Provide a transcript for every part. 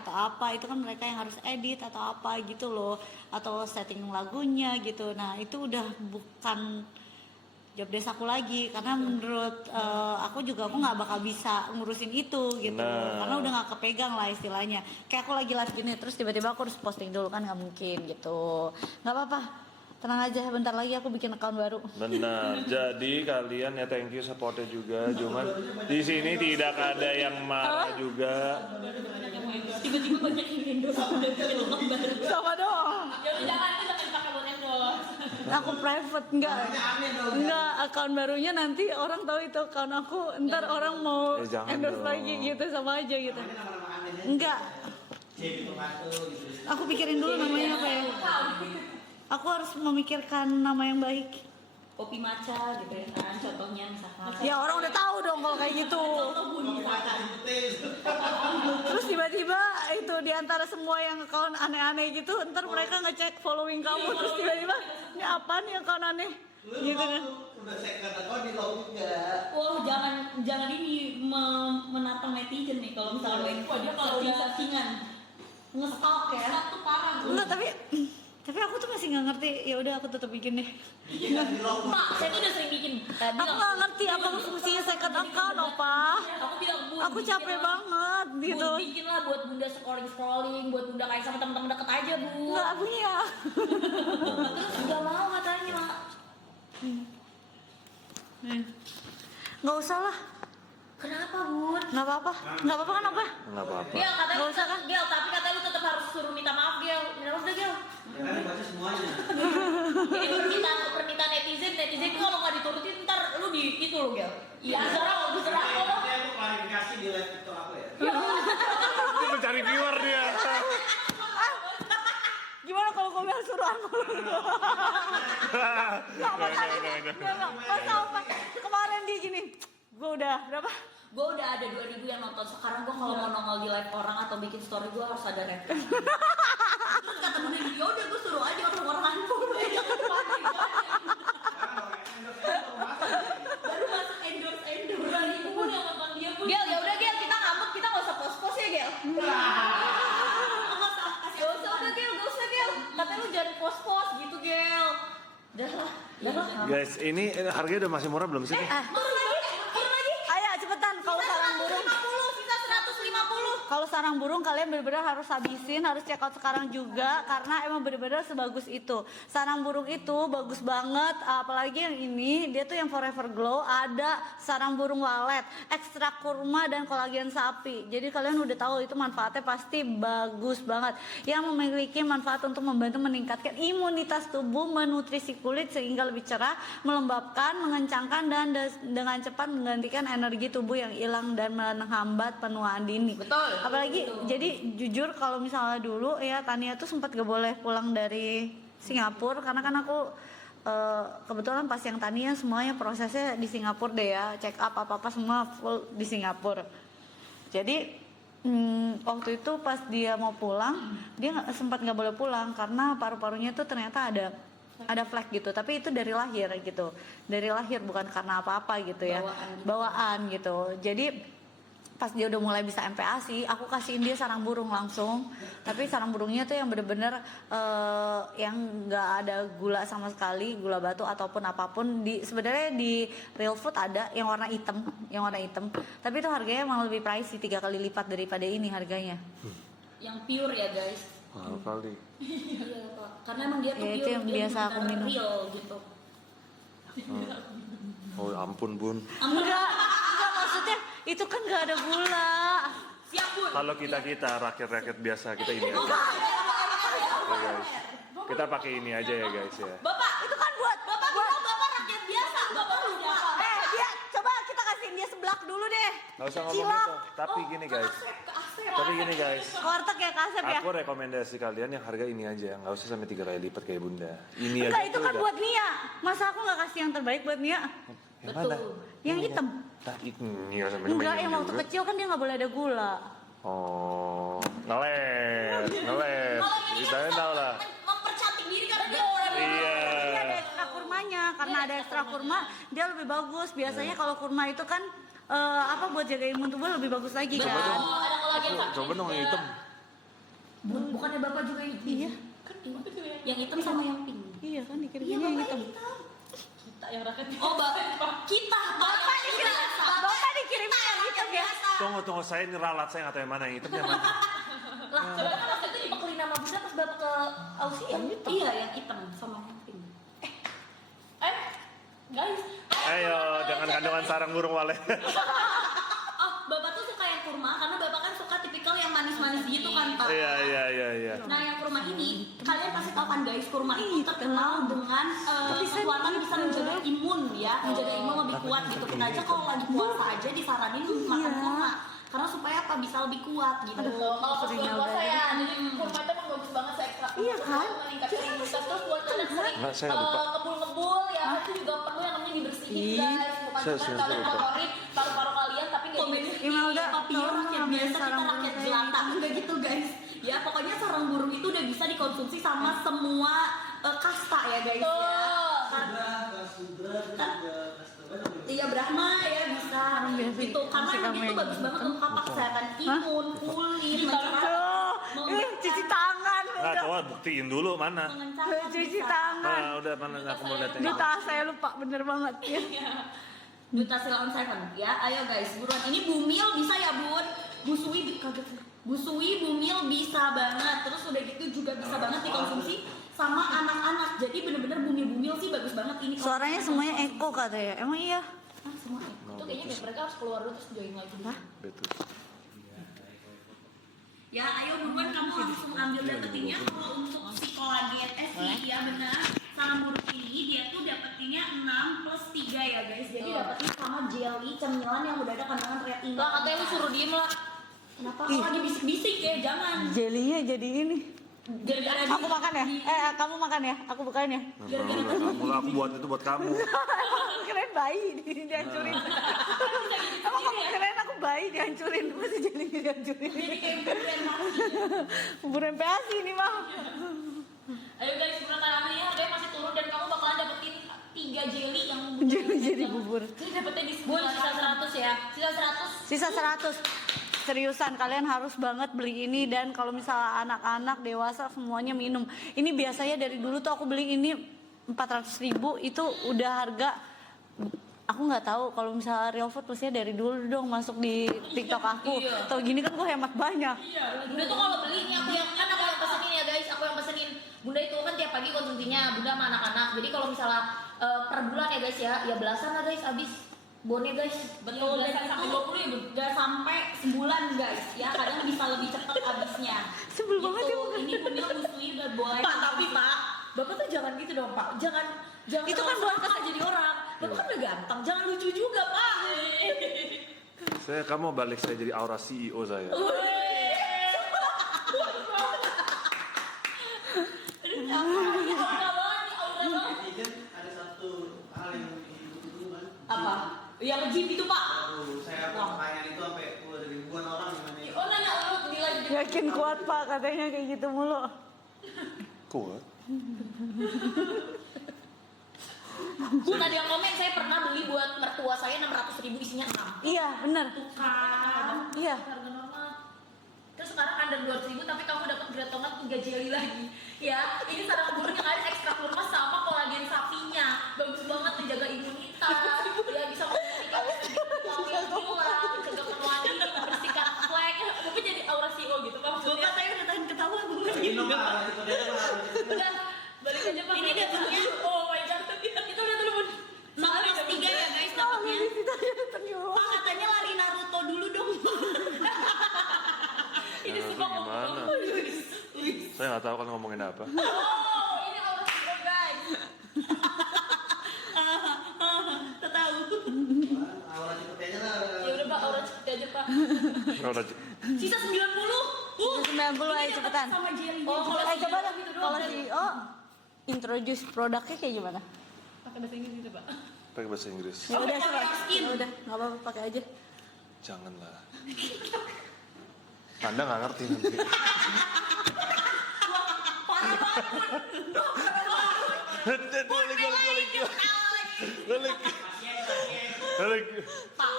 atau apa itu kan mereka yang harus edit atau apa gitu loh, atau setting lagunya gitu. Nah itu udah bukan job desk aku lagi, karena menurut aku nggak bakal bisa ngurusin itu gitu. Karena udah nggak kepegang lah istilahnya. Kayak aku lagi live gini terus tiba-tiba aku harus posting dulu kan nggak mungkin gitu. Nggak apa-apa, tenang aja, bentar lagi aku bikin account baru. Benar. Jadi kalian ya thank you supportnya juga. Cuman di sini tidak ada yang marah juga. Tiba-tiba banyak yang endorse Sama dong. jangan pakai buat endorse. Aku private enggak account barunya nanti orang tahu itu account aku, ntar orang mau endorse dong. lagi gitu, sama aja gitu. Enggak. Aku pikirin dulu namanya apa ya. Aku harus memikirkan nama yang baik. Kopi matcha gitu ya kan, contohnya misalkan. Ya orang udah tahu dong kalau kayak gitu. Terus tiba-tiba itu diantara semua yang account aneh-aneh gitu, ntar mereka ngecek following kamu, terus tiba-tiba ini apa nih account aneh gitu kan. Udah second account di log juga. Wah, jangan ini menantang netizen nih kalau misalnya dia kalau settingan nge-stalk ya. Satu parah. Enggak, tapi aku tuh masih nggak ngerti. Ya udah aku tetap bikin deh. Mak, saya tuh udah sering bikin. Aku nggak ngerti apa fungsinya second account, opa. Aku bilang, Bu, Aku capek banget gitu. Bu, bikin lah buat bunda scrolling, buat bunda kayak sama teman-teman deket aja, Bu. Nggak punya. Terus nggak mau katanya, Mak. Nggak usah lah. Kenapa, Bun? Nggak apa-apa kan apa? Nggak apa-apa. Gel, katanya Nggak usah kan? Gel, tapi katanya lu tetap harus suruh minta maaf, Gel. Minta maaf deh, Gel. Ya kan dibaca semuanya. Ini permintaan netizen itu kalau nggak diturutin ntar lu di itu lo, Gel. Iya, diserang lo. Nanti aku klarifikasi di live TikTok aku ya. Itu mencari viewer dia. Gimana kalau Komel suruh aku? Nggak. Masa apa? Kemarin dia gini. Gue udah berapa? Gue udah ada 2000 yang nonton. Sekarang gue kalau mau nongol di live orang atau bikin story gue harus ada review. Terus kata bunda, ya udah gue suruh aja orang-orang baru masuk endorse 2000 pun yang nonton dia pun. Gel, ya udah Gel, kita ngamuk, kita nggak usah post ya Gel. Gak usah Gel. Katanya lu jangan post gitu Gel. Dah lah. Guys, ini harganya udah masih murah belum sih? Turun lagi. Ayo cepetan, kalau sarang burung. 150, sisa 150. Kalau sarang burung kalian benar-benar harus habisin, harus check out sekarang juga karena emang benar-benar sebagus itu. Sarang burung itu bagus banget, apalagi yang ini dia tuh yang Forever Glow, ada sarang burung walet, ekstrak kurma dan kolagen sapi. Jadi kalian udah tahu itu manfaatnya pasti bagus banget. Yang memiliki manfaat untuk membantu meningkatkan imunitas tubuh, menutrisi kulit sehingga lebih cerah, melembabkan, mengencangkan dan dengan cepat menggantikan energi tubuh yang hilang dan menghambat penuaan dini. Betul. Apalagi jadi jujur kalau misalnya dulu ya Tania tuh sempat gak boleh pulang dari Singapura karena kan aku kebetulan pas yang Tania semuanya prosesnya di Singapura deh ya, check up apa semua full di Singapura. Jadi waktu itu pas dia mau pulang dia sempat nggak boleh pulang karena paru-parunya tuh ternyata ada flek gitu, tapi itu dari lahir gitu, dari lahir bukan karena apa-apa gitu ya, bawaan gitu. Jadi pas dia udah mulai bisa MPASI, aku kasihin dia sarang burung langsung, tapi sarang burungnya tuh yang bener-bener yang nggak ada gula sama sekali, gula batu ataupun apapun. Sebenarnya di Real Food ada yang warna hitam, tapi itu harganya emang lebih pricey, 3 kali lipat daripada ini harganya. Yang pure ya guys. Mahal kali. Iya Pak, karena emang dia tuh Ya, pure, itu yang dia biasa aku benar-benar minum. real gitu. Oh ampun Bun. Enggak maksudnya itu kan nggak ada gula. Siap Bun. Kalau kita rakyat biasa kita ini aja. Ya, guys. Kita pakai ini aja ya guys ya. Bapak, itu kan buat bapak rakyat biasa. Bapak lupa. Dia coba kita kasihin dia seblak dulu deh. Gak usah ngomong Cilok. itu. Tapi gini guys. Asep. Tapi gini guys. Warteg ya kasep ya. Aku rekomendasi kalian yang harga ini aja, nggak usah sampai 3 kali lipat kayak Bunda. Ini Enggak, aja itu tuh kan udah. buat Nia. Masa aku nggak kasih yang terbaik buat Nia? Yang mana? Yang hitam. Tadi ini ya sama Enggak, yang waktu kecil kan dia nggak boleh ada gula. Oh, ngeles. Kita tahu lah. Mempercantik diri karena dia orang Iya. Tapi ada ekstra kurmanya, karena ada ekstra kurma dia lebih bagus. Biasanya kalau kurma itu kan buat jaga imun tubuh lebih bagus lagi Coba kan. dong. ada kolagen sapi Coba dong yang juga. hitam. bukannya bapak juga yang Iya. kan yang hitam sama yang pink. Iya kan Iya, dikirimnya yang bapak hitam. Kita yang rakyat. Oh, kita Bapak dikirimnya yang hitam ya. Tunggu, saya ini ralat, saya nggak tahu yang mana yang hitam yang mana. Lah, coba kan waktu itu dibekelin nama bunda pas bapak ke Aussie yang hitam. Iya, yang hitam sama yang pink. Guys. Ayo, jangan kandungan sarang burung walet. Oh, bapak tuh suka yang kurma karena bapak kan suka tipikal yang manis-manis gitu kan, Pak. Iya. Nah, yang kurma ini, kalian pasti tahu kan guys, kurma itu terkenal dengan kekuatan bisa menjaga imun ya, menjaga imun lebih kuat gitu. Kita aja kalau lagi puasa aja disaranin makan kurma. Karena supaya apa bisa lebih kuat gitu. Kalau pas bulan puasa ya, jadi kurma itu emang bagus banget saya ekstra. Iya kan? Meningkatkan imunitas terus buat kalian sering Nggak, saya lupa. ngebul-ngebul ya, itu juga perlu yang namanya dibersihin guys. Bukan Saya cuma lupa. kalian kotorin paru-paru kalian tapi nggak dibersihin. Imelda, Papio tolong rakyat ambil biasa, kita sarang rakyat burung jelata. Enggak gitu guys. Ya pokoknya sarang burung itu udah bisa dikonsumsi sama semua kasta ya guys ya. Sudra, Iya Brahma ya bisa biasa gitu karena masih dia kamu tuh yang bagus banget untuk apa kesehatan imun, kulit, Tuh, cuci tangan. Nggak, coba buktiin dulu mana. Cuci tangan. Nah, udah mana aku mau lihat yang Duh, itu. tas saya lupa bener banget ya. Duta Silon Seven ya, ayo guys buruan ini Bumil bisa ya bun, Busui kaget Busui Bumil bisa banget, terus udah gitu juga bisa banget dikonsumsi sama anak-anak, jadi bener-bener Bumil sih bagus banget ini. Suaranya semuanya eko katanya. Emang iya? Semua eko. Itu kayaknya mereka harus keluar dulu terus join lagi. Betul. Ya, ayo buruan kamu langsung ambil dapetinnya. Kalau untuk si kolagen sih, ya benar. Sarang burung ini dia tuh dapetinnya 6 plus 3 ya guys. Jadi dapetin sama jelly cemilan yang udah ada kandungan retinol. Lah katanya lu suruh diem lah. Kenapa? Oh, lagi bisik-bisik ya, jangan. Jelinya jadi ini. Jadi ada Aku makan ya? Kamu makan ya? Aku bukain ya? Kamu lah, aku buat itu buat kamu. Aku kirain bayi dihancurin. Emang kamu kirain aku bayi dihancurin? Masa jelinya dihancurin? Jadi kayak buruan nasi. Bubur MPASI ini mah. Ayo guys, bulan tangan ini harganya masih turun dan kamu bakalan dapetin 3 jelly yang Jadi bubur. Jadi dapetnya di Bun, sisa 100 ya. Sisa 100. Sisa 100. Seriusan kalian harus banget beli ini, dan kalau misalnya anak-anak dewasa semuanya minum. Ini biasanya dari dulu tuh aku beli ini 400.000 itu udah harga. Aku nggak tahu kalau misalnya real food mestinya dari dulu dong masuk di TikTok aku. Iya. Kalau gini kan gue hemat banyak. Iya, Bunda tuh kalau beli ini aku yang pesenin ya guys, aku yang pesenin. Bunda itu kan tiap pagi konsumsinya Bunda sama anak-anak. Jadi kalau misalnya per bulan ya guys ya belasan lah guys habis. Bonnya guys, Betul, dan dan sampai itu 20 ya Bun? gak sampai sebulan guys ya, kadang bisa lebih cepet habisnya. Sebel banget ya, bukan? Ini Bumil Busui bad boy. Pak, tapi Pak, Bapak tuh jangan gitu dong Pak. Jangan Itu kan terlalu buat serakah jadi orang. Bapak kan udah ganteng, jangan lucu juga Pak. Kamu balik saya jadi aura CEO saya. Ini kan ada satu hal yang ditunggu kan. Apa? Yang jeep itu Pak. Aduh, saya pertanyaan itu sampai puluhan ribuan orang yang nanya. Oh nanya lu nilai Yakin kuat pak katanya kayak gitu mulu. Kuat. Bun, ada yang komen saya pernah beli buat mertua saya 600.000 isinya 6. Iya bener. Kan? Iya. Harga normal. Terus sekarang under 200.000 tapi kamu dapat gratongan 3 jelly lagi. Ya, ini sarang burung yang ada ekstra kurma sama kolagen sapinya. Bagus banget menjaga imunitas. Ya bisa memulihkan hilang, mencegah penuaan ini, membersihkan flek. Mungkin jadi aura CEO gitu kan maksudnya. Bapak saya udah tahan ketawa gue. Minum Pak, itu dia Pak. Udah, balik aja Pak. Ini datangnya. Oh my god. Itu lihat dulu Bun. 6 plus 3 ya guys dapatnya. Pak katanya lari Naruto dulu dong. Ini Nah, semua gimana? Saya nggak tahu kan ngomongin apa. Oh, ini aura CEO guys. Tahu. Aura cepetnya lah. Ya udah Pak, aura cepet aja Pak. Udah, Sisa 90. 90 ayo cepetan. Sama jelly. Oh, kalau Coba CEO gitu doang. kalau CEO introduce produknya kayak gimana? Pakai bahasa Inggris gitu Pak. pakai bahasa Inggris. Ya udah pakai coba. skin. Ya udah nggak apa-apa pakai aja. Janganlah. Anda nggak ngerti nanti. Parah banget. Balik. Pak,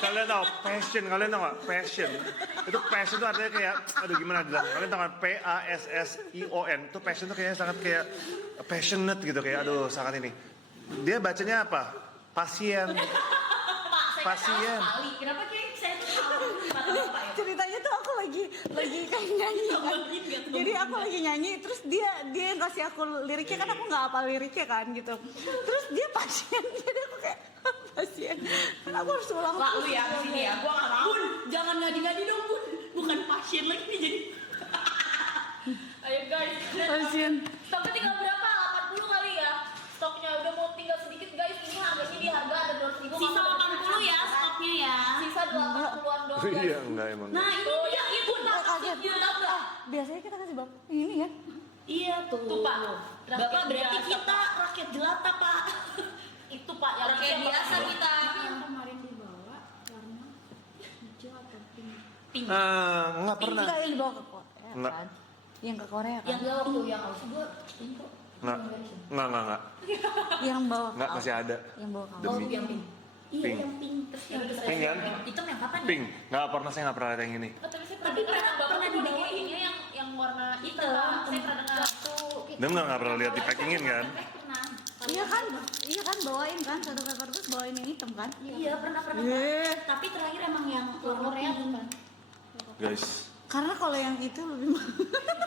Kalian tahu passion, kalian tahu nggak passion? Itu passion itu artinya kayak, aduh gimana bilang? Kalian tahu nggak PASSION? Itu passion itu kayak sangat kayak passionate gitu kayak, aduh sangat ini. Dia bacanya apa? Pasien. Pak, saya Pasien. nggak tahu sekali. Kenapa kayak saya tuh tahu kata Bapak ya? Ceritanya tuh aku lagi kayak nyanyi kan. Jadi aku lagi nyanyi, terus dia yang kasih aku liriknya kan aku nggak hafal liriknya kan gitu. Terus dia pasien, jadi aku kayak pasien. Kan aku harus ulang. Pak, lu terus. ya sini ya, gua nggak mau. Bun, jangan ngadi-ngadi dong Bun. Bukan pasien lagi nih jadi. Ayo guys. Pasien. Stoknya tinggal berapa? 80 kali ya. Stoknya udah mau tinggal sedikit guys. Ini harganya di harga ada 200.000. Sisa 80 ya stoknya ya. Sisa 80-an doang guys. Iya enggak emang. Nah ini Oh, dia yang itu itu nah, kaget. maksudnya. Biasanya kita kasih bapak ini kan. Iya tuh. Tuh, Pak. Bapak berarti Biasa, kita rakyat jelata Pak. Itu Pak yang Rakyat biasa kita. kemarin dibawa warna hijau atau pink? Pink. Enggak pernah. Enggak yang dibawa ke Korea Enggak. kan. Yang ke Korea kan. Yang waktu yang harus gua pink kok. Enggak. Yang bawa ke Enggak masih ada. Yang bawa ke Oh, Demi. yang pink. Iya Pink. yang pink. Terus yang Pink kan? hitam yang kapan ya? Pink. Enggak pernah, saya enggak pernah lihat yang ini. Oh, tapi saya Tapi pernah pernah dibawa dibawa ininya yang warna hitam. Hitam. Saya pernah dengar. Dia enggak pernah lihat di packingin kan? Pernah. Iya kan bawain kan satu paper terus bawain yang hitam kan. Iya pernah. Eh. Tapi terakhir emang yang Warna Korea pink. bukan? Guys, Karena kalau yang itu lebih mahal.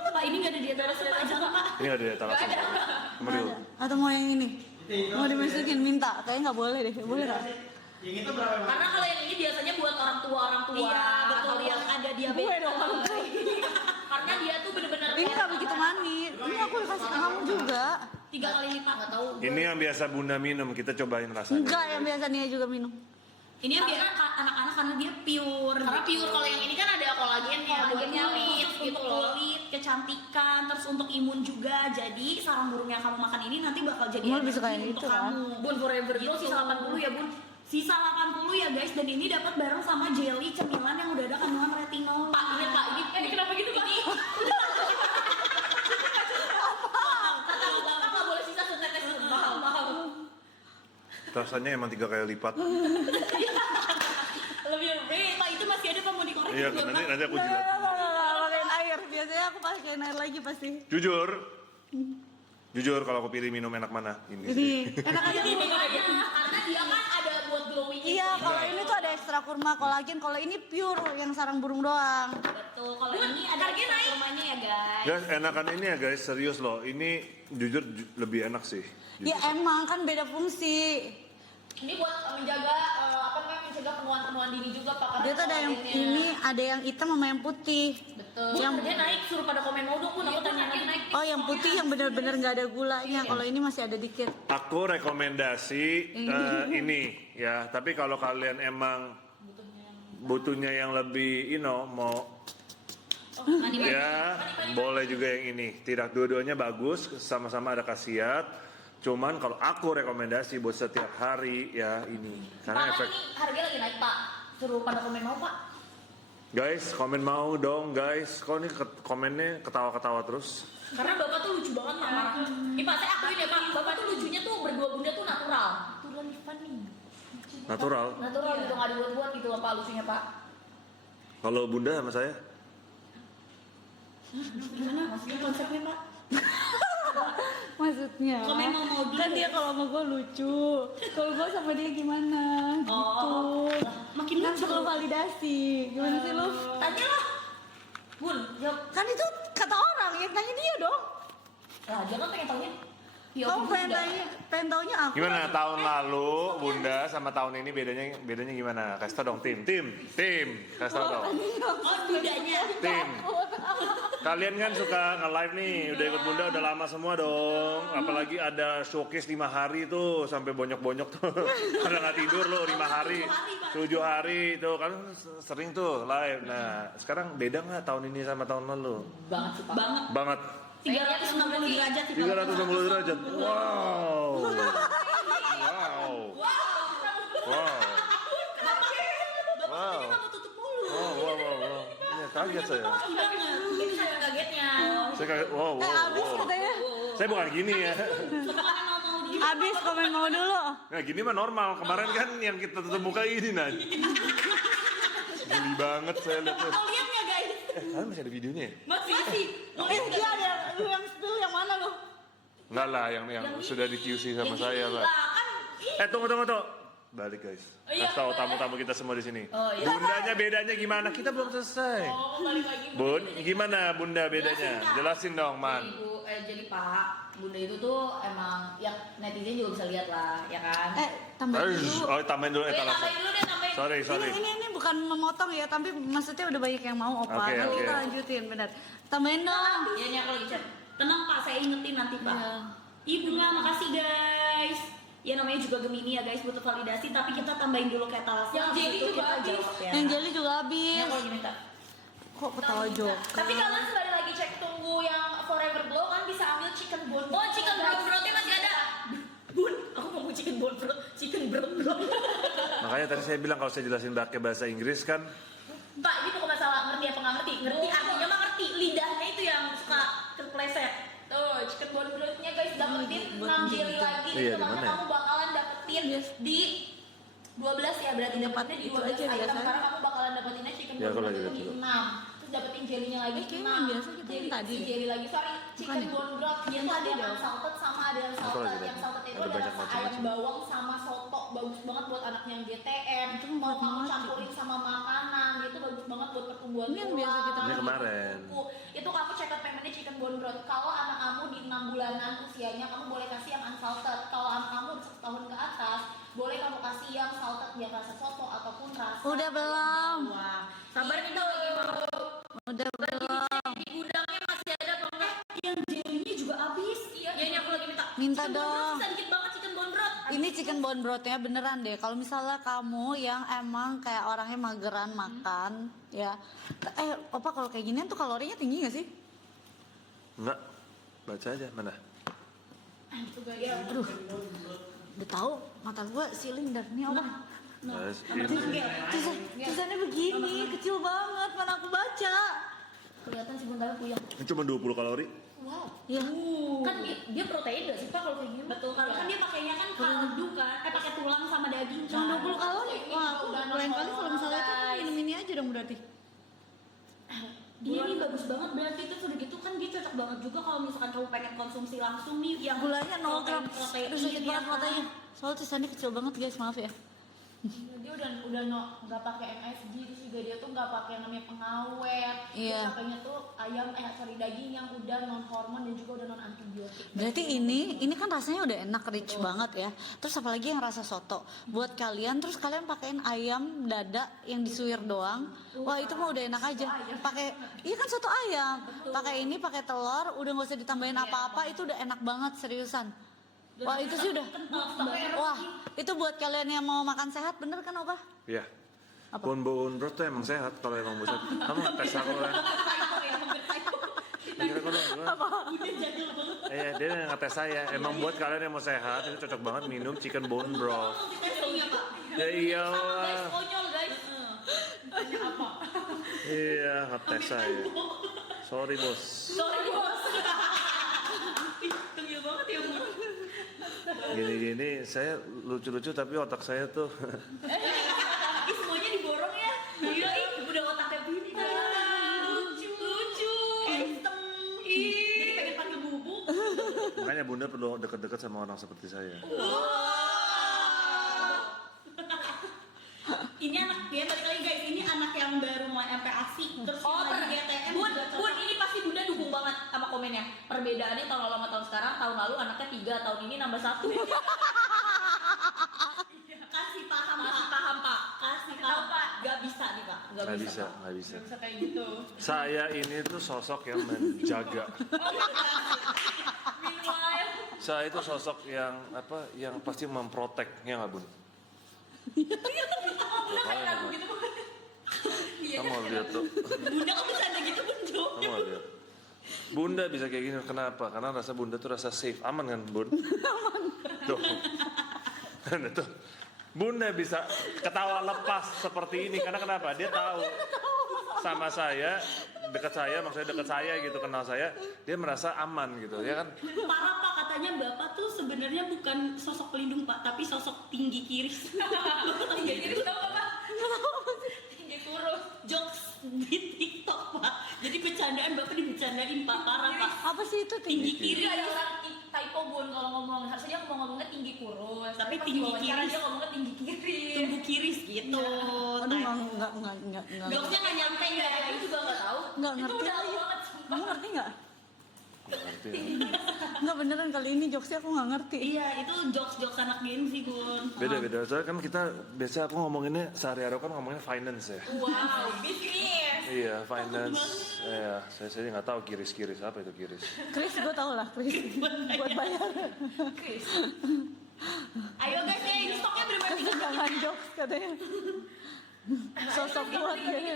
Pak ini nggak ada di atas Pak aja Pak. ini ada di tangan saya. Kembali. Atau mau yang ini? Mau dimasukin minta? Kayaknya nggak boleh deh. Boleh nggak? Yang itu berapa emang? Karena kalau yang ini biasanya buat orang tua Iya betul atau yang ada Gue diabetes. dong. karena dia tuh bener-bener Ini nggak begitu manis. Ini aku kasih ke kamu juga. 3 kali lipat. nggak tahu. Ini yang biasa Bunda minum, kita cobain rasanya. Enggak yang biasa Nia juga minum. Ini yang biar anak-anak karena dia pure. Karena gitu. pure kalau yang ini kan ada kolagennya buat Kolagennya kulit khusus gitu untuk loh. kulit, kecantikan, terus untuk imun juga. Jadi sarang burung yang kamu makan ini nanti bakal jadi Kamu lebih suka energi yang untuk itu, kan? kamu. Bun forever Gitu. itu sisa 80 ya Bun. Sisa 80 ya guys, dan ini dapat bareng sama jelly cemilan yang udah ada kandungan retinol. Pak ini kenapa gitu Pak? Ini kata nggak boleh sisa setetes mahal. Rasanya emang 3 kali lipat. Lebih Pak itu masih ada Pak mau dikorek Iya, juga, Pak? nanti aku Nggak, juga. pakein air. Biasanya aku pakein air lagi pasti. Jujur kalau aku pilih minum enak mana? Ini. Jadi enak aja. Ini makanya karena dia kan ada buat glowing. Iya, kalau ini tuh ada ekstra kurma, kolagen. Kalau ini pure yang sarang burung doang. Betul, kalau Bun, ini ada harganya ekstra naik. kurmanya ya guys. Guys, enakan ini ya guys, serius loh. Ini jujur lebih enak sih. Ya emang kan beda fungsi. Ini buat menjaga mencegah penuaan dini juga Pak. Karena Dia tuh ada yang kolagennya. ini, ada yang hitam sama yang putih. Betul. Yang- Yang dia naik suruh pada komen mau dong Bun. Aku tanya lagi naik. Oh, yang putih yang benar-benar nggak ada gulanya. Kalau ini masih ada dikit. Aku rekomendasi ini ya. Tapi kalau kalian emang butuhnya yang lebih, mau ya boleh juga yang ini. Tidak dua-duanya bagus, sama-sama ada khasiat. Cuman kalau aku rekomendasi buat setiap hari ya ini, karena Pak efek. ini harga lagi naik Pak. Suruh pada komen mau Pak. Guys, komen mau dong guys. Kok ini komennya ketawa-ketawa terus? Karena Bapak tuh lucu banget Pak. Ini Pak saya akuin ya Pak. Bapak tuh lucunya tuh berdua bunda tuh natural. Natural funny. Natural. Natural gitu nggak dibuat-buat gitu loh Pak lucunya Pak. Kalau Bunda sama saya, Gimana maksudnya konsepnya Pak? Maksudnya. Komen mau dulu. Kan dia kalau sama gue lucu. Kalau gue sama dia gimana? Oh, Gitu. makin Kan lucu. perlu validasi. Gimana sih lu? Tanya lah. Bun, jawab. Kan itu kata orang, ya tanya dia dong. Lah dia kan pengen tahunya. Kamu pengen taunya aku. gimana tahun lalu Bunda sama tahun ini bedanya gimana? Kasih tau dong tim. Kasih tau dong. Oh, bedanya. Tim. Kalian kan suka nge-live nih, udah ikut Bunda udah lama semua dong. Apalagi ada showcase 5 hari tuh, sampai bonyok-bonyok tuh. Pada nggak tidur loh 5 hari, 7 hari tuh kan sering tuh live. Nah, sekarang beda nggak tahun ini sama tahun lalu? Banget sih Pak. Banget. Banget. 360 derajat. 360 derajat. Wow. Wow. Kamu tutup mulu. Wow. Ini kaget saya. Itu saya kagetnya. Saya kaget. Wow. Abis katanya. Saya bukan gini ya. Mau dulu. Abis komen mau dulu. Nah gini mah normal. Kemarin kan yang kita tutup muka ini nah. Geli banget saya lihat tuh. Mau lihat nggak guys? Kalian masih ada videonya ya? Masih. Dia ada lu yang spill yang mana lo? Enggak lah, yang sudah di QC sama saya, Pak. Lah kan. Tunggu. Balik guys. Iya, Kasih tahu tamu-tamu kita semua di sini. Oh, iya. Bundanya bedanya gimana? Kita belum selesai. Oh, balik lagi. Bun, gimana bunda bedanya? Jelasin dong, Man. Jadi Pak, Bunda itu tuh emang yang netizen juga bisa lihat lah, ya kan? Tambahin dulu. Oh, tambahin dulu Tambahin etalase. dulu deh, tambahin. Sorry. Ini bukan memotong ya, tapi maksudnya udah banyak yang mau Opa. Oke, Nanti oke. kita lanjutin, benar. Tambahin dong. Iya nih aku lagi chat. Tenang Pak, saya ingetin nanti Pak. Iya. Ibu nggak, makasih guys. Ya namanya juga Gemini ya guys, butuh validasi, tapi kita tambahin dulu ke etalase. Yang habis jelly itu juga kita habis. jawab ya. Yang jelly juga Ini habis. aku lagi minta. Kok ketawa joker? Tapi kalian sekali lagi cek tunggu yang Forever Glow kan bisa ambil chicken bone. Oh, chicken broth brothnya masih ada. Bun, aku mau chicken bone broth, chicken broth. Makanya tadi saya bilang kalau saya jelasin pakai bahasa Inggris kan, Pak, ini bukan masalah ngerti apa nggak ngerti. Ngerti artinya mah ngerti. Lidahnya itu yang suka kepleset. Tuh, chicken bone brothnya guys dapetin 6 jelly lagi. Iya, Itu di mana makanya ya? kamu bakalan dapetin di 12 ya, berarti dapetnya di itu 12 aja item. biasanya. Karena kamu bakalan dapetinnya chicken Ya, bone aku broth lagi itu lihat di dulu. 6. Terus dapetin jelly-nya lagi Kayaknya 6. yang biasa kita yang tadi si deh. jelly lagi, sorry, chicken ya? bone broth. Dia tuh ada yang salted sama ada yang Aku lagi salted. lihat Yang nih. salted itu Ada ada banyak rasa macam-macam. ayam bawang sama soto. Bagus banget buat anaknya yang GTM. Itu Mau buat kamu mati. campurin sama makanan, itu bagus banget buat pertumbuhan Ini yang biasa kita Ini kemarin. Itu kamu check out paymentnya chicken bone broth. Kalau anak kamu di 6 bulanan usianya, kamu boleh kasih yang unsalted. Kalau anak kamu udah 1 tahun ke atas, boleh kamu kasih yang salted, yang rasa soto ataupun rasa Udah belum? bawang. Sabar nih tuh. Udah belum? Di gudangnya masih ada apa enggak? Yang jelly-nya juga habis. Iya. Ya ini aku lagi minta. Minta Chicken bone broth dong. sisa dikit banget chicken bone broth. Ini chicken bone brothnya beneran deh. Kalau misalnya kamu yang emang kayak orangnya mageran makan, ya. Opa kalau kayak ginian tuh kalorinya tinggi gak sih? enggak. Baca aja mana? Aduh, udah tahu mata gua silinder nih Opa. Ini. Tulisannya begini, kecil banget, mana aku baca. Kelihatan si Bunda puyeng. Ini cuma 20 kalori. Wow. Ya, Kan dia protein gak sih Pak kalau kayak gini? Betul, karena kan dia pakainya kan kaldu kan, pakai tulang sama daging. cuma 20 kalori. Ini Wah, aku udah lain kali kalau misalnya itu guys. minum ini aja dong berarti. Dia nih bagus banget berarti itu sudah gitu kan dia cocok banget juga kalau misalkan kamu pengen konsumsi langsung nih yang Gulanya 0 gram. protein Aduh sakit banget kan. matanya. Soalnya tulisannya kecil banget guys, maaf ya. Dia udah nggak pakai MSG, terus juga dia tuh nggak pakai namanya pengawet. Iya. Dia pakainya tuh daging yang udah non hormon dan juga udah non antibiotik. Berarti ini kan rasanya udah enak, rich banget ya. Terus apalagi yang rasa soto. Buat kalian, terus kalian pakein ayam dada yang disuir doang. Wah itu mah udah enak aja. Pakai, iya kan soto ayam. Pakai ini, pakai telur, udah nggak usah ditambahin apa-apa. Itu udah enak banget seriusan. Wah itu sih udah. Wah itu buat kalian yang mau makan sehat, bener kan Opa? Iya. Apa? Bone broth tuh emang sehat kalau emang mau sehat. Kamu tes aku kan? Iya, Iya, dia ngetes saya. Emang buat kalian yang mau sehat, itu cocok banget minum chicken bone broth. Ya iyalah. Guys, konyol guys. Iya, ngetes saya. Sorry bos. Sorry bos. Tengil banget ya Bu. Gini-gini, saya lucu-lucu tapi otak saya tuh. Ih, semuanya diborong ya. Iya, udah otaknya begini kan. Lucu. Hitam. Jadi pengen panggil bubuk. Makanya bunda perlu deket-deket sama orang seperti saya. Ini anak dia balik lagi guys, ini anak yang baru mulai MPASI terus Oh, yang lagi GTM Bun, juga Bun, cocok. ini pasti Bunda dukung banget sama komennya. Perbedaannya tahun lalu sama tahun sekarang, tahun lalu anaknya 3, tahun ini nambah 1. Kasih paham Masih Pak. paham Pak? Kasih Tahu, paham Pak? Gak bisa nih Pak. Nggak bisa. Nggak bisa kayak gitu. Saya ini tuh sosok yang menjaga. Meanwhile, Saya itu sosok yang apa? Yang pasti memprotek, ya nggak bun? Bunda kayak ragu gitu. Kamu mau lihat tuh. Bunda kok bisa ada gitu Bun? Kamu mau lihat. Bunda bisa kayak gini, kenapa? Karena rasa bunda tuh rasa safe, aman kan bun? Aman. Tuh. Nah, tuh. Bunda bisa ketawa lepas seperti ini karena kenapa? Dia tahu sama saya, dekat saya, maksudnya dekat saya gitu, kenal saya, dia merasa aman gitu, ya kan? Parah Pak, katanya Bapak tuh sebenarnya bukan sosok pelindung Pak, tapi sosok tinggi kiris. tinggi kurus tau apa? Tinggi kurus. jokes di TikTok Pak. Jadi bercandaan Bapak dibercandain Pak, parah Pak. Apa sih itu Tinggi Kiri kiri. ada orang typo Bun kalau ngomong, harusnya dia ngomongnya tinggi kurus, Tapi pas tinggi diwawancara kiri. dia ngomongnya tinggi kiri. Tumbuh kiris gitu. Aduh enggak Jokesnya nggak nyampe Enggak, ya. aku juga nggak tahu. Nggak Itu ngerti udah lagi. banget sumpah. kamu ngerti nggak Nggak ngerti ya. nggak beneran kali ini jokesnya aku nggak ngerti. Iya, itu jokes anak Gen Z Bun. Beda. Soalnya kan kita biasa aku ngomonginnya sehari-hari kan ngomongnya finance ya. Wow, bisnis. Iya, finance. Iya, saya nggak tahu kiris apa itu kiris. Chris gue tau lah Chris buat bayar. Chris. Ayo guys ya, ini stoknya bener-bener tinggal. Jangan jokes katanya. Sosok kuat ya.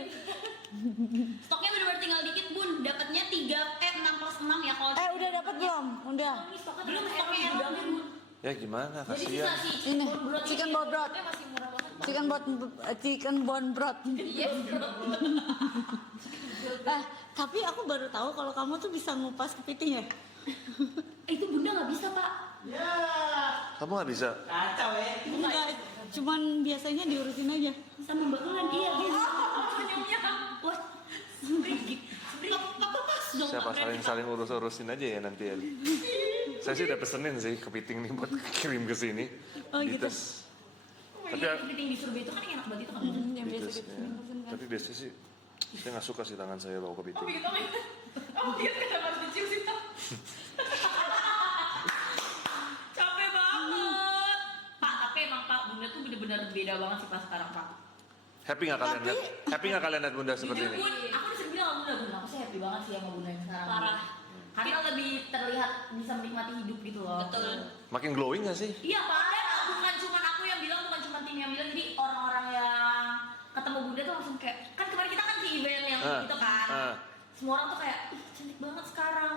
Stoknya bener-bener tinggal dikit Bun. Dapatnya 6 plus 6 ya kalau. Udah dapat belum? Udah. Ini stoknya Belum, ternyata stoknya enak enak. banget, Bun. Ya gimana, Jadi kasihan. sisa sih Ini, brot chicken ini. bone broth. Brotnya masih murah banget. Chicken bone broth. Yes, Tapi aku baru tahu kalau kamu tuh bisa ngupas kepiting ya. Itu Bunda nggak bisa Pak. Ya, Kamu nggak bisa? kacau ya. Enggak, cuman biasanya diurusin aja. Sama Mbak Ulan iya. senyumnya. Wah, Spring. Apa pas dong Siapa Pak? saling urus-urusin aja ya nanti ya. Saya sih udah pesenin sih kepiting nih buat kirim ke sini. Oh, gitu. Dites. Tapi kepiting di Surabaya itu kan yang enak banget itu kan. Yang biasa Dites, gitu. ya. Tapi biasanya sih saya nggak suka sih tangan saya bawa kepiting. Oh, begitu. Oh, dia kenapa harus dicium sih? Capek banget. Pak, tapi emang Pak Bunda tuh bener-bener beda banget sih Pak sekarang Pak. Happy nggak kalian lihat? Happy nggak kalian lihat Bunda seperti Jujur ini? Bun, aku disuruh bilang sama Bunda, aku sih happy banget sih sama Bunda yang sekarang. Parah. Karena lebih terlihat bisa menikmati hidup gitu loh. Betul. Makin glowing nggak sih? Iya Pak, dan bukan cuma aku yang bilang, bukan cuma tim yang bilang, jadi orang-orang yang ketemu Bunda tuh langsung kayak, kan kemarin kita kan di event yang gitu kan. Semua orang tuh kayak, ih cantik banget sekarang.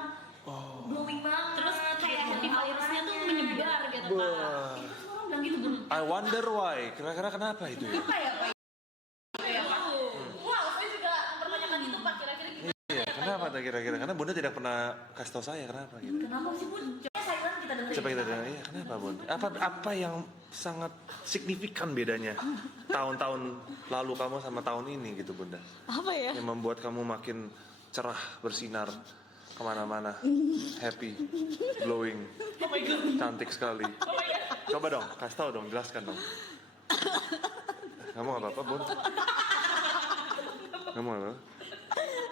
Glowing banget. Terus kayak happy Auranya virusnya tuh menyebar gitu Pak. Wah. Itu semua orang bilang gitu Bun. I wonder why. Kira-kira kenapa itu ya? Apa ya Pak? Iya, Pak. Wow, saya juga mempertanyakan itu Pak, kira-kira gimana? Iya, kenapa tuh kira-kira? Karena Bunda tidak pernah kasih tahu saya kenapa gitu. Kenapa sih Bun? Coba silent kita dengerin. Coba kita dengar, iya kenapa Bun? Apa yang sangat signifikan bedanya tahun-tahun lalu kamu sama tahun ini gitu Bunda? Apa ya? Yang membuat kamu makin cerah, bersinar kemana-mana, happy, glowing, cantik sekali. Coba dong, kasih tahu dong, jelaskan dong. Kamu nggak apa-apa Bun? Kamu nggak apa-apa?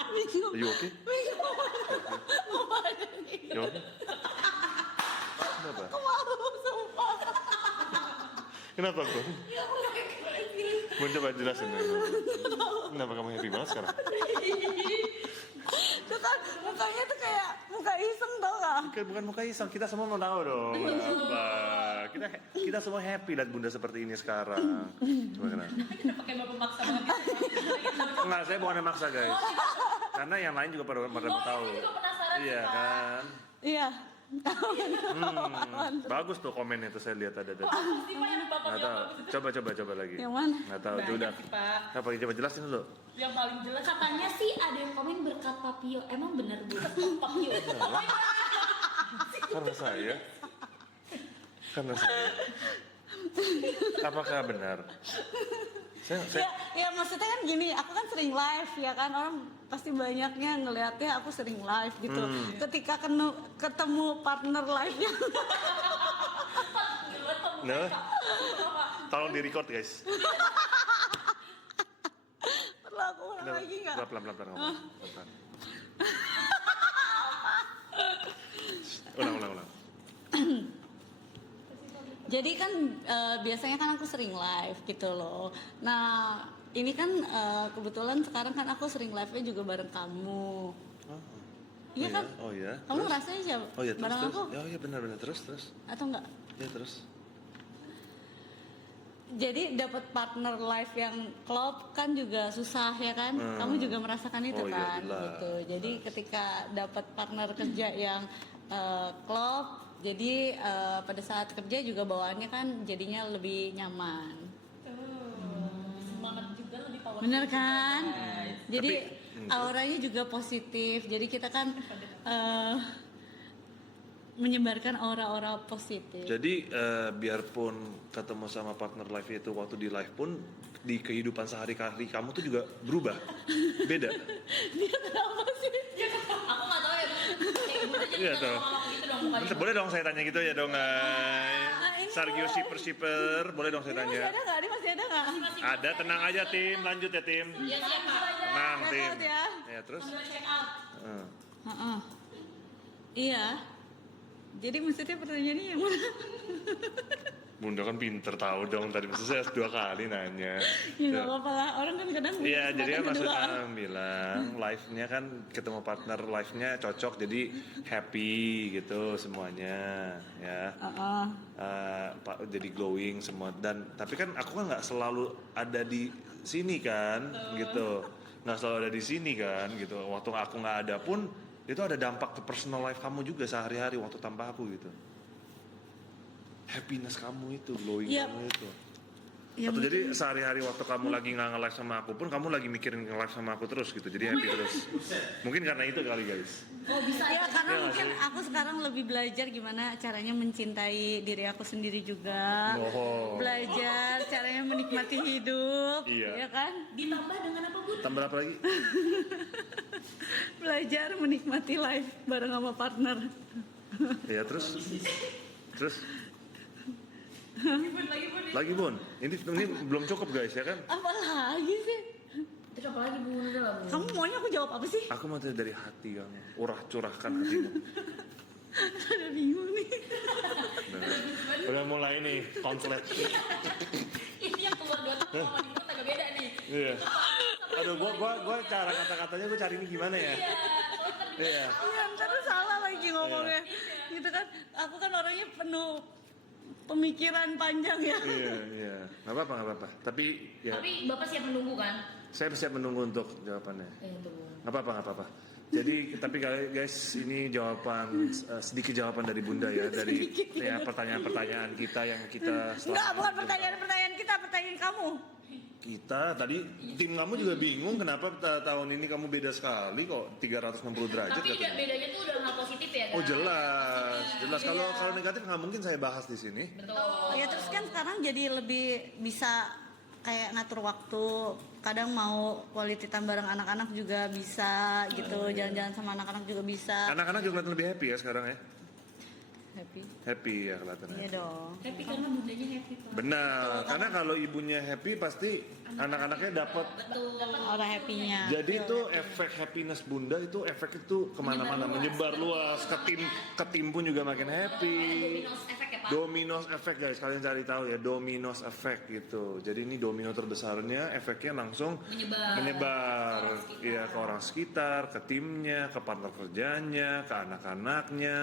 Are you okay? You okay? Kenapa? Kenapa Bun? Bun coba jelasin dulu. Kenapa kamu happy banget sekarang? Itu kan mukanya tuh kayak muka iseng tau gak? Bukan muka iseng, kita semua mau tahu dong. Kenapa? Kita semua happy lihat Bunda seperti ini sekarang. Coba kenapa? Kenapa kayak bapak maksa banget gitu? Enggak, saya bukan maksa guys. Karena yang lain juga pada mau tahu. Saya juga penasaran sih, Iya Pak. kan? Iya. Bagus tuh komennya tuh saya lihat ada. Pasti Pak yang bapak Nggak bilang tahu. bagus. Coba lagi. Yang mana? Nggak tahu itu udah. Banyak sih, Pak. Apa coba jelasin dulu. Yang paling jelas Katanya sih ada yang komen berkat Papio. Emang bener Bu? Papio. Karena saya. Apakah benar? Ya maksudnya kan gini, aku kan sering live ya kan, orang pasti banyaknya ngelihatnya aku sering live gitu. Ketika ketemu partner live-nya Nah, tolong di record guys. perlu aku ulang lagi nggak? Pelan-pelan ngomong. Pelan-pelan. Ulang. Jadi kan biasanya kan aku sering live gitu loh. Nah ini kan kebetulan sekarang kan aku sering live-nya juga bareng kamu. Iya kan? Oh iya. Kamu Terus? rasanya siapa? Oh iya terus. Bareng aku? Oh iya benar terus. Atau enggak? Ya terus. Jadi dapat partner live yang klop kan juga susah ya kan? Kamu juga merasakan itu Oh, iya, kan? jelas. Gitu. Jadi ketika dapat partner kerja yang klop, jadi pada saat kerja juga bawaannya kan jadinya lebih nyaman. Semangat juga lebih power. Bener kan? Jadi Tapi, auranya juga positif. Jadi kita kan menyebarkan aura-aura positif. Jadi biarpun ketemu sama partner live itu waktu di live pun di kehidupan sehari-hari kamu tuh juga berubah, beda. Dia kenapa sih? Aku nggak tahu ya, kayak Bunda jadi Iya, tahu. ngomong gitu dong mukanya. Boleh dong saya tanya gitu ya dong, Sargio shipper, boleh dong saya Dia masih tanya. ada nggak? Dia masih ada nggak? Ada, tenang aja tim, lanjut ya tim. Iya siap Kak. Tenang Check tim. out ya. Ya terus. Sambil check out. Eh. Heeh. Iya. Jadi maksudnya pertanyaannya yang mana? Bunda kan pinter tahu dong tadi maksudnya saya 2 kali nanya. Ya nggak apa-apa lah. Orang kan kadang Iya, jadi kan kesempatan kedua. maksudnya bilang live-nya kan ketemu partner live-nya cocok jadi happy gitu semuanya ya. Heeh. Jadi glowing semua dan tapi kan aku kan nggak selalu ada di sini kan gitu. Nggak selalu ada di sini kan gitu. Waktu aku nggak ada pun itu ada dampak ke personal life kamu juga sehari-hari waktu tanpa aku gitu. Happiness kamu itu, glowing Iya. kamu itu. Ya, Atau jadi sehari-hari waktu kamu lagi nggak nge-live sama aku pun kamu lagi mikirin nge-live sama aku terus gitu. Jadi happy terus. Mungkin karena itu kali guys. Oh bisa Ya karena Iya nggak mungkin sih? aku sekarang lebih belajar gimana caranya mencintai diri aku sendiri juga. Oh. Belajar caranya menikmati hidup, Iya. ya kan? ditambah dengan apa Bun? Tambah apa lagi? Belajar menikmati life bareng sama partner. Ya terus. Terus Bun lagi Bun. lagi Bun. Ini belum cukup guys ya kan? Apa lagi sih? Terus apa lagi Bun? Udah lah Bun. Kamu maunya aku jawab apa sih? Aku mau dari hati kamu. Curahkan hatimu. Ada bingung nih. Nah, udah mulai nih konslet. Ini yang keluar 2 tahun sama di mulut agak beda nih. Iya. Aduh, gua cara kata-katanya gua cari ini gimana ya? Iya. Iya, ntar tuh salah lagi ngomongnya. Gitu kan, aku kan orangnya penuh pemikiran panjang ya. Iya. Nggak apa-apa. Tapi ya, Tapi Bapak siap menunggu kan? saya siap menunggu untuk jawabannya. Itu Bun. Nggak apa-apa. Jadi, tapi guys, ini jawaban sedikit jawaban dari Bunda ya, dari ya pertanyaan-pertanyaan kita yang kita. Enggak, bukan pertanyaan kita, pertanyaan kamu. Kita tadi tim kamu juga bingung kenapa tahun ini kamu beda sekali kok 360 derajat. Tapi katanya. bedanya tuh udah hal positif ya kan? Oh jelas. Kalau Iya. kalau negatif nggak mungkin saya bahas di sini. Betul. Ya terus kan sekarang jadi lebih bisa kayak ngatur waktu. Kadang mau quality time bareng anak-anak juga bisa gitu. Jalan-jalan sama anak-anak juga bisa. Anak-anak juga kelihatan lebih happy ya sekarang ya. Happy. Happy ya kelihatannya. Iya dong. Happy karena bundanya happy Pak. Benar. Karena kalau ibunya happy pasti anak-anaknya dapat. Betul. Orang happy-nya. Jadi itu efek happiness Bunda itu efek itu kemana-mana menyebar luas ke tim pun juga makin happy. Domino's effect ya Pak? Dominos effect guys, kalian cari tahu ya, dominos effect gitu. Jadi ini domino terbesarnya, efeknya langsung menyebar, iya ke orang sekitar, ke timnya, ke partner kerjanya, ke anak-anaknya,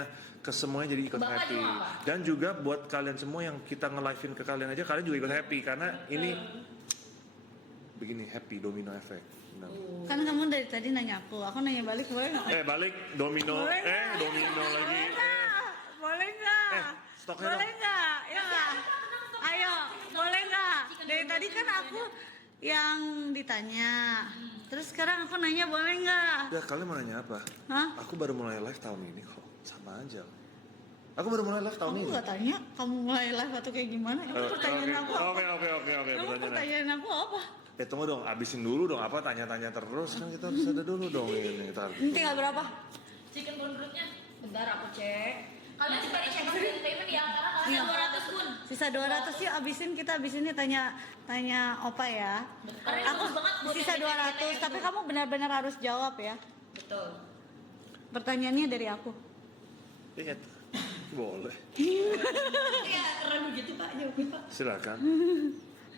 ke semuanya jadi ikut Bapak happy. juga apa? Dan juga buat kalian semua yang kita nge-live-in ke kalian aja, kalian juga ikut happy karena ini begini happy domino effect. Benar. Kan kamu dari tadi nanya aku nanya balik boleh nggak? Balik domino, Boleh nggak? domino lagi. Boleh nggak? Stoknya Boleh dong. nggak? Ya nggak? Ayo, boleh nggak? Dari tadi kan aku yang ditanya. Terus sekarang aku nanya boleh nggak? Ya kalian mau nanya apa? Hah? Aku baru mulai live tahun ini kok, sama aja. Aku baru mulai live tahun Aku ini. nggak tanya kamu mulai live atau kayak gimana? Emang pertanyaan aku apa? Oke. Emang Pertanyaan. pertanyaan aku apa? Tunggu dong, abisin dulu dong. Apa tanya-tanya terus kan kita harus ada dulu dong ini. Ntar. Ini tinggal berapa? Chicken bone brothnya bentar aku cek. Kalian cari check out entertainment ya karena kalian 200 Bun. Sisa 200 yuk abisin kita abisin nih tanya Opa ya. Karena ini Aku bagus banget buat sisa yang 200 tapi kamu benar-benar harus jawab ya. Betul. Pertanyaannya dari aku. Iya, boleh. Iya keren begitu Pak jawabnya Pak. Silakan.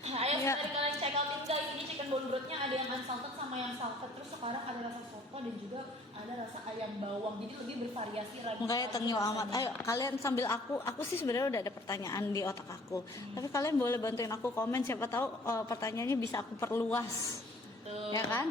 Ayo Iya. dari kalian check outin guys, ini chicken bone brothnya ada yang unsalted sama yang salted. Terus sekarang ada rasa soto dan juga ada rasa ayam bawang. Jadi lebih bervariasi ragam. Makanya tengil amat. Ayo kalian sambil aku sih sebenarnya udah ada pertanyaan di otak aku. Tapi kalian boleh bantuin aku komen siapa tahu pertanyaannya bisa aku perluas. Betul. Ya kan?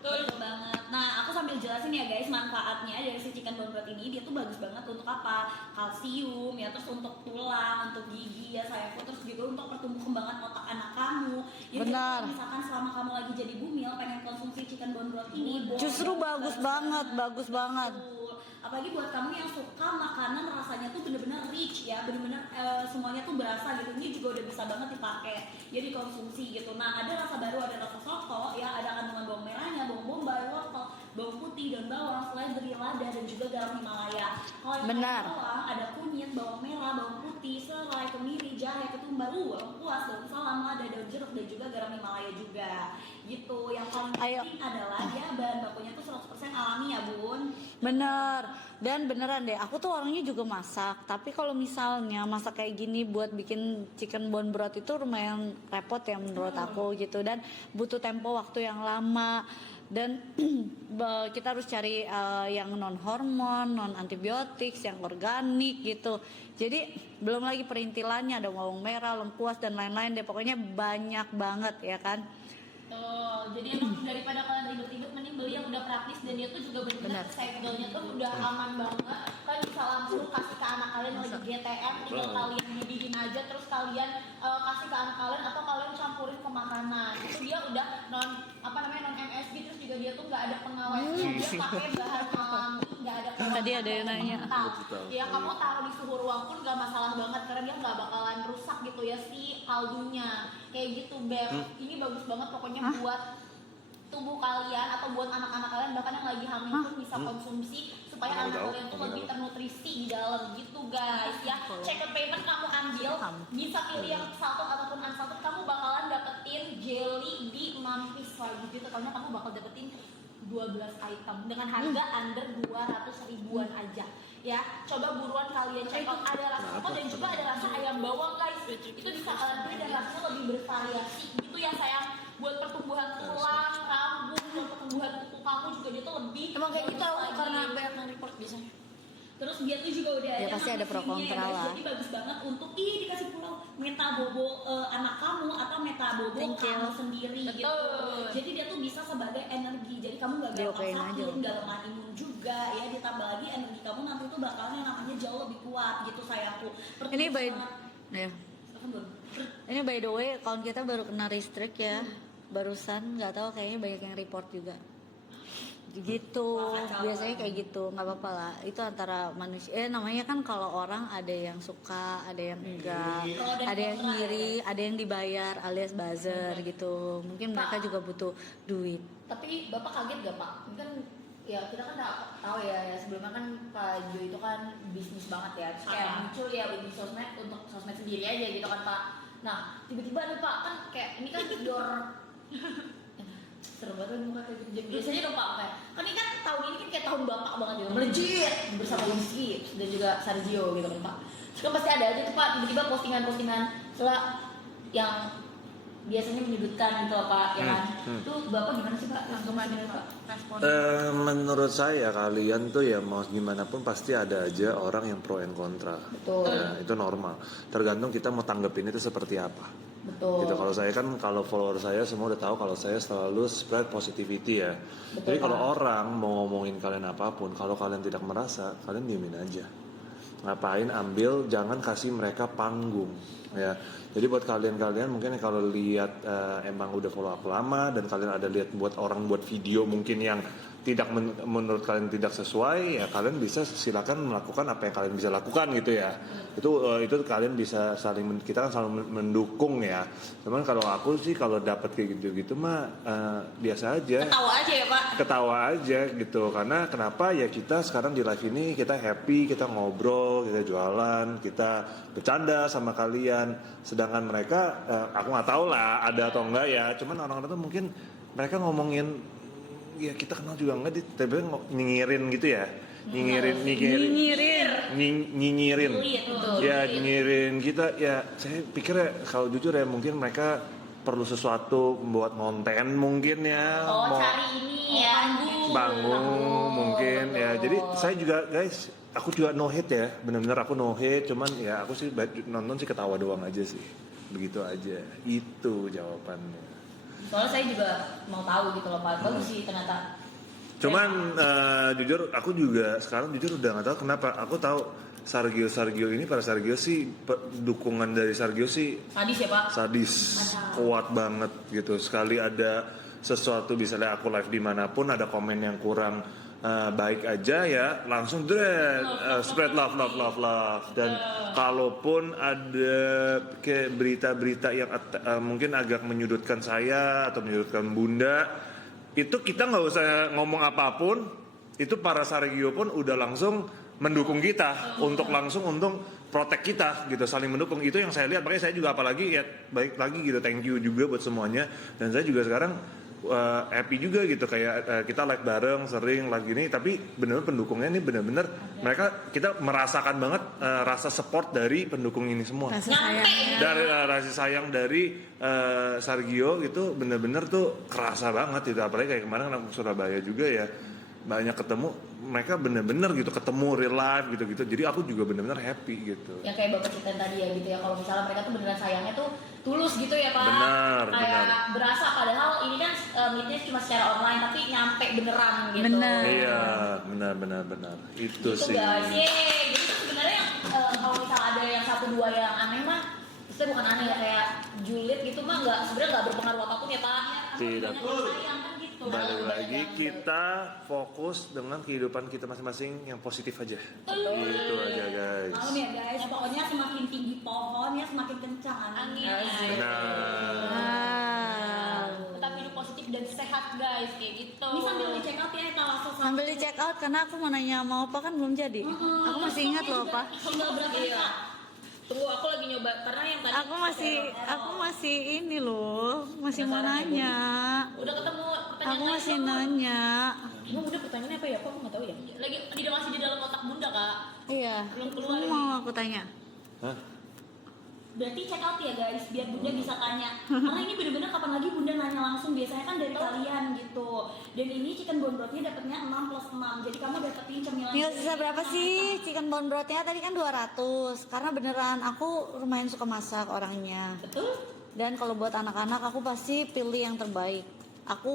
Betul banget. Nah, aku sambil jelasin ya guys manfaatnya dari si chicken bone broth ini. Dia tuh bagus banget untuk apa? Kalsium ya, terus untuk tulang, untuk gigi ya sayangku, terus juga untuk pertumbuh kembangan otak anak kamu. Jadi Benar. kalau misalkan selama kamu lagi jadi bumil pengen konsumsi chicken bone broth ini, boleh Justru bagus banget. Betul. apalagi buat kamu yang suka makanan rasanya tuh bener-bener rich ya, bener-bener semuanya tuh berasa gitu. Ini juga udah bisa banget dipakai jadi konsumsi gitu. Nah ada rasa baru, ada rasa soto ya, ada kandungan bawang merahnya, bawang bombay, wortel, bawang putih dan bawang, seledri, lada dan juga garam Himalaya. Kalau yang Benar. bawang ada kunyit, bawang merah, bawang putih, serai, kemiri, jahe, ketumbar, bawang puas, daun salam, lada, daun jeruk dan juga garam Himalaya juga gitu. Yang paling Ayo. penting adalah dia bahan bakunya tuh 100% alami ya bun. Bener, dan beneran deh, aku tuh orangnya juga masak. Tapi kalau misalnya masak kayak gini buat bikin chicken bone broth itu lumayan repot ya menurut aku gitu. Dan butuh tempo waktu yang lama. Dan kita harus cari yang non hormon, non antibiotik, yang organik gitu. Jadi belum lagi perintilannya, ada bawang merah, lengkuas dan lain-lain deh. Pokoknya banyak banget ya kan. Tuh, jadi emang daripada kalian ribet-ribet mending beli yang udah praktis dan dia tuh juga benar-benar segel-nya tuh udah aman banget. Kalian bisa langsung kasih ke anak kalian yang lagi GTM, tinggal kalian bikin aja terus kalian kasih ke anak kalian atau kalian campurin ke makanan. Itu dia udah non MSG, terus juga dia tuh nggak ada pengawetnya, dia pakai bahan alami, nggak ada pengawet. Tadi ada yang nanya. Ya kamu taruh di suhu ruang pun nggak masalah banget karena dia nggak bakalan rusak gitu ya si kaldunya. Kayak gitu Beb. Ini bagus banget pokoknya buat tubuh kalian atau buat anak-anak kalian, bahkan yang lagi hamil pun bisa konsumsi supaya anak kalian tuh lebih ternutrisi di dalam gitu guys ya. Check payment kamu ambil, bisa pilih yang satu ataupun unsatu, kamu bakalan dapetin jelly di Mampis lagi gitu karena kamu bakal dapetin 12 item dengan harga under 200 ribuan aja ya. Coba buruan kalian check out, ada rasa soto dan juga ada rasa ayam bawang guys. Itu bisa kalian beli dan rasanya lebih bervariasi gitu ya sayang, buat pertumbuhan tulang, rambut, buat pertumbuhan kuku kamu juga dia tuh lebih Emang kayak gitu bagus lagi. karena banyak yang report biasanya. Terus dia tuh juga udah Ya, pasti ada pro nutrisinya kontra guys. lah. Jadi bagus banget untuk dikasih pulau metabobo anak kamu atau metabobo Thank you. kamu sendiri gitu. Betul. Jadi dia tuh bisa sebagai energi. Jadi kamu gak gampang Diokein aja. sakit, gak lemah imun juga ya. Ditambah lagi energi kamu nanti tuh bakalan yang namanya jauh lebih kuat gitu sayangku. Ini by Semangat. ya. Silakan, Bun. Ini by the way, account kita baru kena restrict ya. Barusan nggak tahu kayaknya banyak yang report juga. Gitu, Wah, kacau. biasanya kayak gitu, nggak apa-apa lah. Itu antara manusia. Namanya kan kalau orang ada yang suka, ada yang enggak, Kalau ada ada yang kontra, iri, ada yang dibayar alias buzzer gitu. Mungkin mereka juga butuh duit. Tapi Bapak kaget gak Pak? Ini kan ya kita kan tahu ya sebelumnya kan Pak Jo itu kan bisnis banget ya. Terus kayak muncul ya di sosmed untuk sosmed sendiri aja gitu kan Pak. Nah tiba-tiba nih Pak kan kayak ini kan door serem banget muka kayak gitu. Jadi biasanya dong Pak kayak kan ini kan tahun ini kan kayak tahun Bapak banget gitu, melejit bersama Whisky dan juga Sargio gitu kan Pak. Terus kan pasti ada aja tuh Pak tiba-tiba postingan-postingan setelah yang biasanya menyudutkan gitu loh Pak ya kan. Itu Bapak gimana sih Pak tanggapannya Pak? Respon? Menurut saya kalian tuh ya mau gimana pun pasti ada aja orang yang pro and kontra. Betul. Ya, itu normal. Tergantung kita mau tanggepin itu seperti apa. Betul. Gitu. Kalau saya kan kalau follower saya semua udah tahu kalau saya selalu spread positivity ya. Betul, Jadi kalau Pak. orang mau ngomongin kalian apapun, kalau kalian tidak merasa, kalian diemin aja. Ngapain ambil, jangan kasih mereka panggung ya. Jadi buat kalian-kalian mungkin kalau lihat emang udah follow aku lama dan kalian ada lihat buat orang buat video mungkin yang tidak menurut kalian tidak sesuai ya kalian bisa silakan melakukan apa yang kalian bisa lakukan gitu ya. Itu kalian bisa saling kita kan selalu mendukung ya. Cuman kalau aku sih kalau dapat kayak gitu-gitu mah biasa aja. Ketawa aja ya Pak. Ketawa aja gitu karena kenapa ya kita sekarang di live ini kita happy, kita ngobrol, kita jualan, kita bercanda sama kalian, sedangkan mereka aku nggak tahu lah ada atau enggak ya, cuman orang-orang tuh mungkin mereka ngomongin ya kita kenal juga enggak, tapi nyinyirin gitu ya, nyinyirin ya nyinyirin kita ya. Saya pikir ya kalau jujur ya mungkin mereka perlu sesuatu buat konten mungkin ya, Oh mau cari ini ya bangun mungkin ya. Jadi saya juga guys, aku juga no hate ya, benar-benar aku no hate, cuman ya aku sih nonton sih ketawa doang aja sih, begitu aja. Itu jawabannya. Soalnya saya juga mau tahu gitu loh Pak. Bagus sih ternyata. Cuman jujur aku juga sekarang jujur udah nggak tahu kenapa. Aku tahu Sargio ini, para Sargio sih dukungan dari Sargio sih Sadis ya Pak. sadis, kuat banget gitu. Sekali ada sesuatu misalnya aku live dimanapun ada komen yang kurang baik aja ya langsung spread love. Dan kalaupun ada kayak berita-berita yang mungkin agak menyudutkan saya atau menyudutkan Bunda, itu kita nggak usah ngomong apapun, itu para Sargio pun udah langsung mendukung kita untuk protect kita gitu, saling mendukung. Itu yang saya lihat, makanya saya juga apalagi ya baik lagi gitu, thank you juga buat semuanya. Dan saya juga sekarang happy juga gitu, kayak kita live bareng sering live gini, tapi benar-benar pendukungnya ini benar-benar mereka, kita merasakan banget rasa support dari pendukung ini semua. Rasa sayangnya. Dari rasa sayang dari Sargio gitu benar-benar tuh kerasa banget gitu. Apalagi kayak kemarin aku ke Surabaya juga ya, banyak ketemu mereka benar-benar gitu, ketemu real life gitu-gitu. Jadi aku juga benar-benar happy gitu. Yang kayak bapak cerita tadi ya gitu ya, kalau misalnya mereka tuh beneran sayangnya tuh tulus gitu ya Pak. Benar, kayak benar. berasa, padahal ini kan meetnya cuma secara online tapi nyampe beneran gitu. Bener. Iya, benar. Itu Gitu sih. guys, yeay. Jadi tuh sebenarnya kalau misal ada yang satu dua yang aneh mah, itu bukan aneh ya, kayak julid gitu mah sebenarnya nggak berpengaruh apapun ya Pak. Tidak. Banyak yang sayang kan gitu. Balik lagi kita fokus dengan kehidupan kita masing-masing yang positif aja. Gitu aja guys. Maklum ya guys, pokoknya semakin tinggi pohon ya semakin kencang Angin. Nah, Tetap hidup positif dan sehat guys, kayak gitu. Ini sambil di check out ya langsung Sambil di check out karena aku mau nanya mau apa kan belum jadi. Aku masih ingat loh Pak. tinggal berapa nih Kak? Tunggu, aku lagi nyoba karena yang tadi Aku masih ini loh, masih mau nanya. udah ketemu pertanyaan Aku lain masih belum? nanya. Emang udah pertanyaannya apa ya? Kok aku nggak tahu ya? Lagi tidak masih di dalam otak bunda kak. Iya. Belum keluar Kamu ini. mau aku tanya? hah? Berarti check out ya guys, biar bunda bisa tanya. Karena ini bener-bener kapan lagi bunda nanya langsung, biasanya kan dari kalian gitu. Dan ini chicken bone brothnya dapatnya 6+6, jadi kamu dapetin cemilan. Tinggal sisa berapa sih chicken bone brothnya? Tadi kan 200. Karena beneran aku lumayan suka masak orangnya. Betul? Dan kalau buat anak-anak aku pasti pilih yang terbaik. Aku